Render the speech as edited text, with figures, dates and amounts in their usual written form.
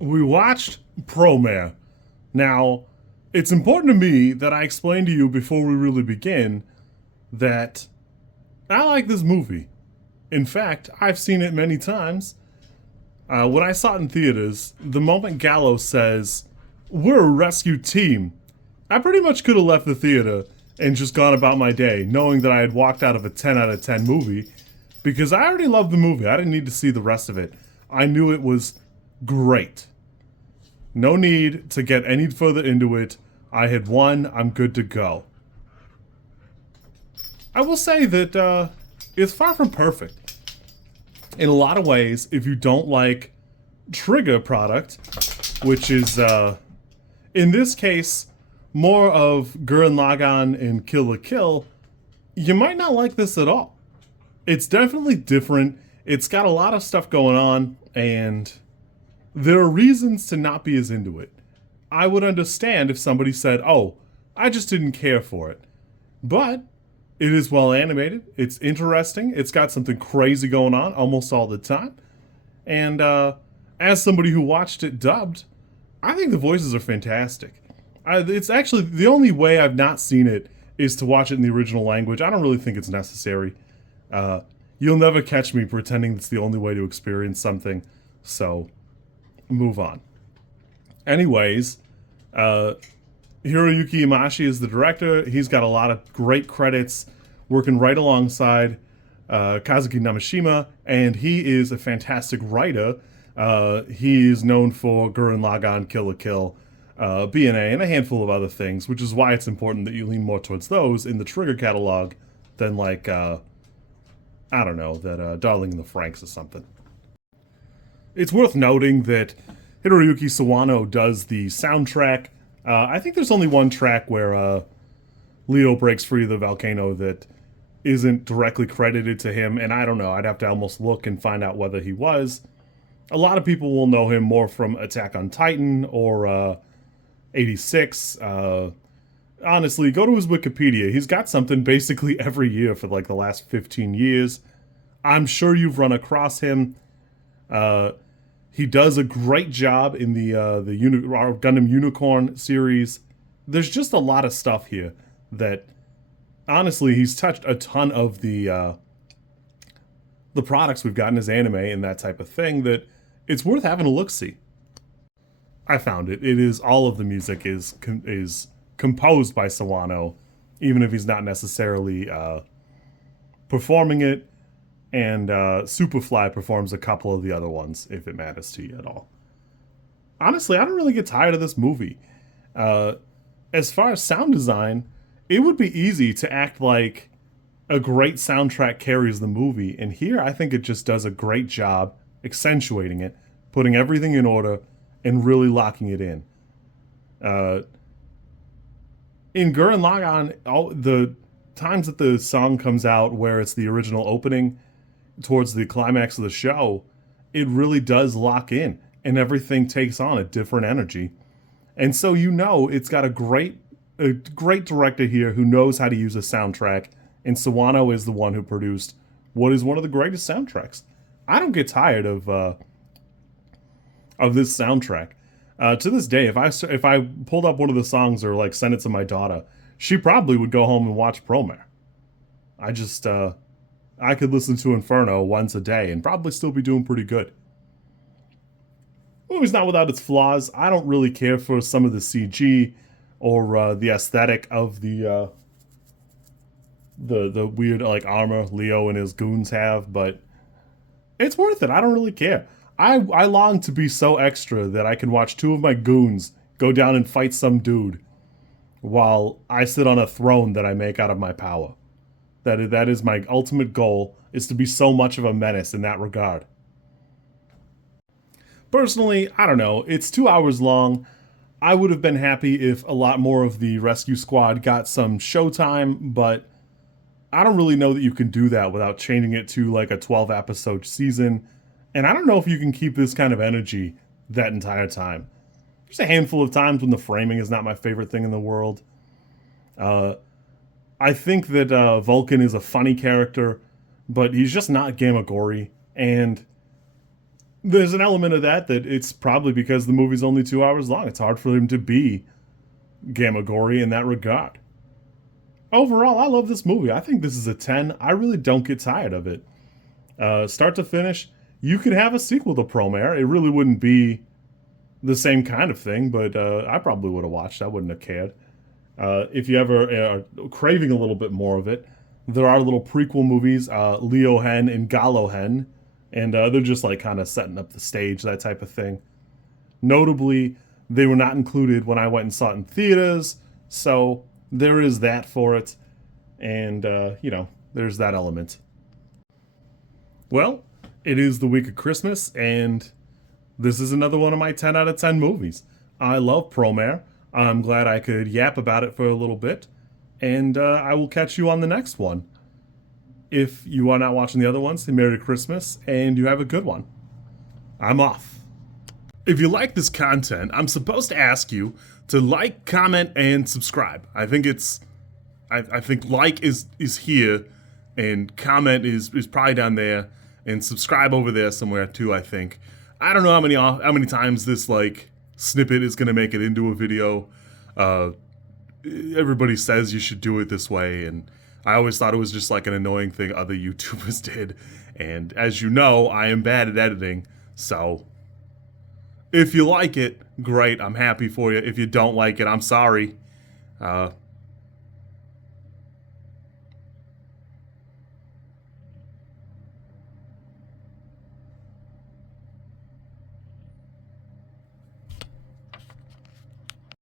we watched Promare. Now, it's important to me that I explain to you before we really begin that I like this movie. In fact, I've seen it many times. When I saw it in theaters, the moment Gallo says, "We're a rescue team," I pretty much could have left the theater and just gone about my day, knowing that I had walked out of a 10 out of 10 movie, because I already loved the movie. I didn't need to see the rest of it. I knew it was great. No need to get any further into it. I had won. I'm good to go. I will say that it's far from perfect. In a lot of ways, if you don't like Trigger product, which is, in this case, more of Gurren Lagann and Kill la Kill, you might not like this at all. It's definitely different. It's got a lot of stuff going on, and there are reasons to not be as into it. I would understand if somebody said, "Oh, I just didn't care for it." But it is well animated. It's interesting. It's got something crazy going on almost all the time. And as somebody who watched it dubbed, I think the voices are fantastic. It's actually the only way I've not seen it is to watch it in the original language. I don't really think it's necessary. Uh, you'll never catch me pretending it's the only way to experience something. So, move on. Anyways, Hiroyuki Imaishi is the director. He's got a lot of great credits, working right alongside Kazuki Namashima, and he is a fantastic writer. He is known for Gurren Lagann, Kill la Kill, BNA, and a handful of other things, which is why it's important that you lean more towards those in the Trigger catalog than like, I don't know, that Darling in the Franxx or something. It's worth noting that Hiroyuki Sawano does the soundtrack. I think there's only one track where Leo breaks free of the volcano that isn't directly credited to him, and I don't know. I'd have to almost look and find out whether he was. A lot of people will know him more from Attack on Titan or 86. Honestly, go to his Wikipedia. He's got something basically every year for like the last 15 years. I'm sure you've run across him. He does a great job in the Gundam Unicorn series. There's just a lot of stuff here that, honestly, he's touched a ton of the products we've gotten as anime and that type of thing that it's worth having a look-see. I found it. It is all of the music is composed by Sawano, even if he's not necessarily performing it. And Superfly performs a couple of the other ones, if it matters to you at all. Honestly, I don't really get tired of this movie. As far as sound design, it would be easy to act like a great soundtrack carries the movie. And here, I think it just does a great job accentuating it, putting everything in order, and really locking it in. In Gurren Lagann, all the times that the song comes out where it's the original opening towards the climax of the show, it really does lock in and everything takes on a different energy. And so it's got a great director here who knows how to use a soundtrack, and Sawano is the one who produced what is one of the greatest soundtracks. I don't get tired of this soundtrack. To this day, if I pulled up one of the songs or like sent it to my daughter, she probably would go home and watch Promare. I could listen to Inferno once a day and probably still be doing pretty good. The movie's not without its flaws. I don't really care for some of the CG or the aesthetic of the weird like armor Leo and his goons have, but it's worth it. I don't really care. I long to be so extra that I can watch two of my goons go down and fight some dude while I sit on a throne that I make out of my power. That is my ultimate goal, is to be so much of a menace in that regard. Personally, I don't know. It's 2 hours long. I would have been happy if a lot more of the rescue squad got some showtime, but I don't really know that you can do that without changing it to like a 12-episode season. And I don't know if you can keep this kind of energy that entire time. There's a handful of times when the framing is not my favorite thing in the world. I think that Vulcan is a funny character, but he's just not Gamagori. And There's an element of that it's probably because the movie's only 2 hours long. It's hard for him to be gamma gory in that regard. Overall, I love this movie. I think this is a 10. I really don't get tired of it. Start to finish, you could have a sequel to Promare. It really wouldn't be the same kind of thing, but I probably would have watched. I wouldn't have cared. If you ever are craving a little bit more of it, there are little prequel movies, Leo Hen and Gallo Hen, and they're just like kind of setting up the stage, that type of thing. Notably, they were not included when I went and saw it in theaters, so there is that for it, and there's that element. Well, it is the week of Christmas, and this is another one of my 10 out of 10 movies. I love Promare. I'm glad I could yap about it for a little bit, and I will catch you on the next one. If you are not watching the other ones, Merry Christmas, and you have a good one. I'm off. If you like this content, I'm supposed to ask you to like, comment, and subscribe. I think like is here, and comment is probably down there, and subscribe over there somewhere too, I think. I don't know how many times this like snippet is gonna make it into a video. Everybody says you should do it this way, and I always thought it was just like an annoying thing other YouTubers did. And as you know, I am bad at editing, so if you like it, great, I'm happy for you. If you don't like it, I'm sorry.